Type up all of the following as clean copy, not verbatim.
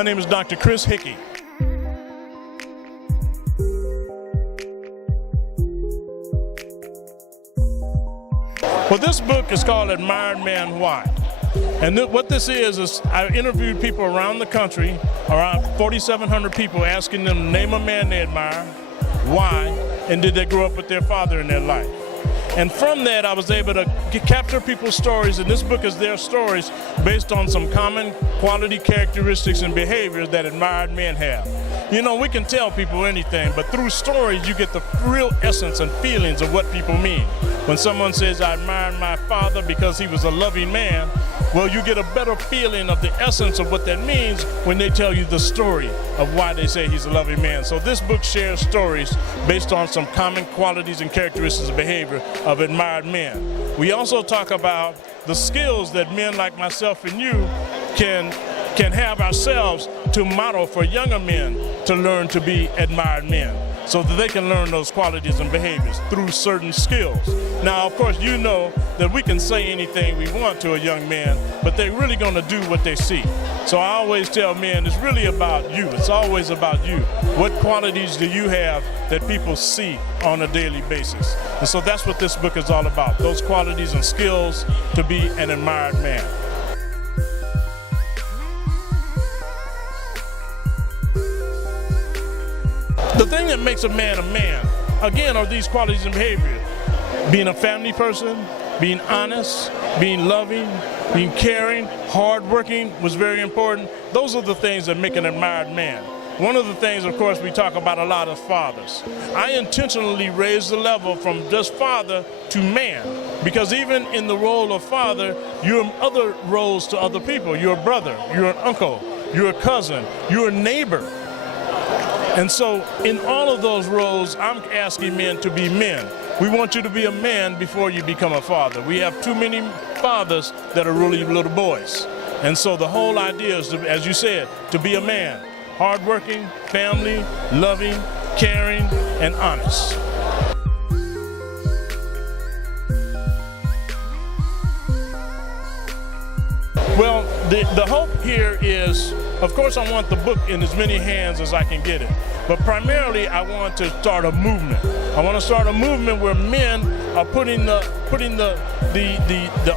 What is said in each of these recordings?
My name is Dr. Chris Hickey. Well, this book is called Admired Man Why. And what this is I interviewed people around the country, around 4,700 people, asking them to name a man they admire, why, and did they grow up with their father in their life. And from that, I was able to capture people's stories, and this book is their stories based on some common quality characteristics and behaviors that admired men have. You know, we can tell people anything, but through stories, you get the real essence and feelings of what people mean. When someone says, I admired my father because he was a loving man, well, you get a better feeling of the essence of what that means when they tell you the story of why they say he's a loving man. So this book shares stories based on some common qualities and characteristics of behavior of admired men. We also talk about the skills that men like myself and you can have ourselves to model for younger men to learn to be admired men, so that they can learn those qualities and behaviors through certain skills. Now, of course, you know that we can say anything we want to a young man, but they're really going to do what they see. So I always tell men, it's really about you. It's always about you. What qualities do you have that people see on a daily basis? And so that's what this book is all about, those qualities and skills to be an admired man. The thing that makes a man, again, are these qualities and behaviors. Being a family person, being honest, being loving, being caring, hardworking was very important. Those are the things that make an admired man. One of the things, of course, we talk about a lot of fathers. I intentionally raised the level from just father to man, because even in the role of father, you're in other roles to other people. You're a brother, you're an uncle, you're a cousin, you're a neighbor. And so in all of those roles, I'm asking men to be men. We want you to be a man before you become a father. We have too many fathers that are really little boys. And so the whole idea is, to, as you said, to be a man. Hardworking, family, loving, caring, and honest. Well, the hope here is, of course, I want the book in as many hands as I can get it. But primarily, I want to start a movement. I want to start a movement where men are putting the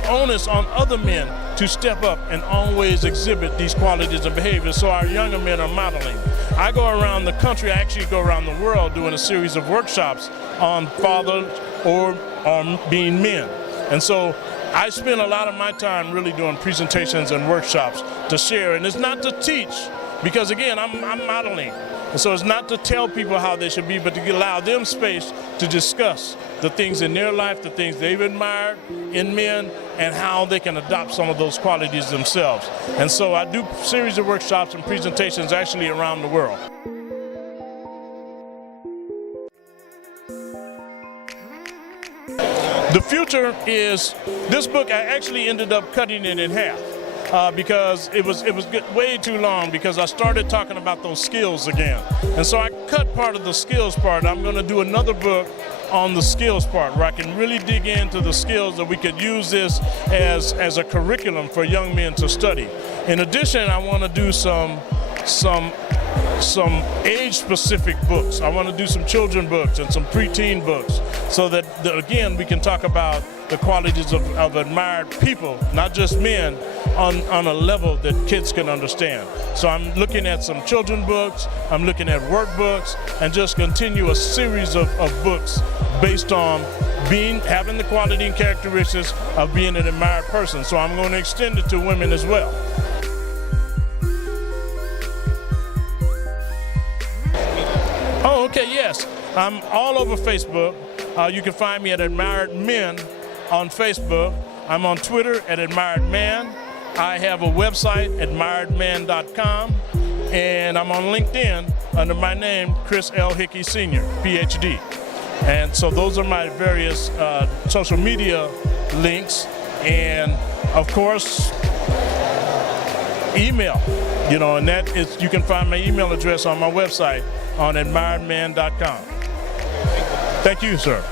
onus on other men to step up and always exhibit these qualities and behaviors, so our younger men are modeling. I go around the country, I actually go around the world doing a series of workshops on fathers or on being men. And so I spend a lot of my time really doing presentations and workshops to share, and it's not to teach, because again, I'm modeling. And so it's not to tell people how they should be, but to allow them space to discuss the things in their life, the things they've admired in men, and how they can adopt some of those qualities themselves. And so I do a series of workshops and presentations actually around the world. The future is, this book, I actually ended up cutting it in half. Because it was way too long, because I started talking about those skills again. And so I cut part of the skills part. I'm going to do another book on the skills part, where I can really dig into the skills that we could use this as a curriculum for young men to study. In addition, I want to do some age-specific books. I want to do some children books and some preteen books, so that, again, we can talk about the qualities of admired people, not just men, on a level that kids can understand. So I'm looking at some children books, I'm looking at workbooks, and just continue a series of books based on having the quality and characteristics of being an admired person. So I'm going to extend it to women as well. Oh, okay, yes. I'm all over Facebook. You can find me at Admired Men on Facebook. I'm on Twitter at Admired Man. I have a website, admiredman.com, and I'm on LinkedIn under my name, Chris L. Hickey Sr., PhD. And so those are my various social media links, and of course, email. You know, and that is, you can find my email address on my website on admiredman.com. Thank you, sir.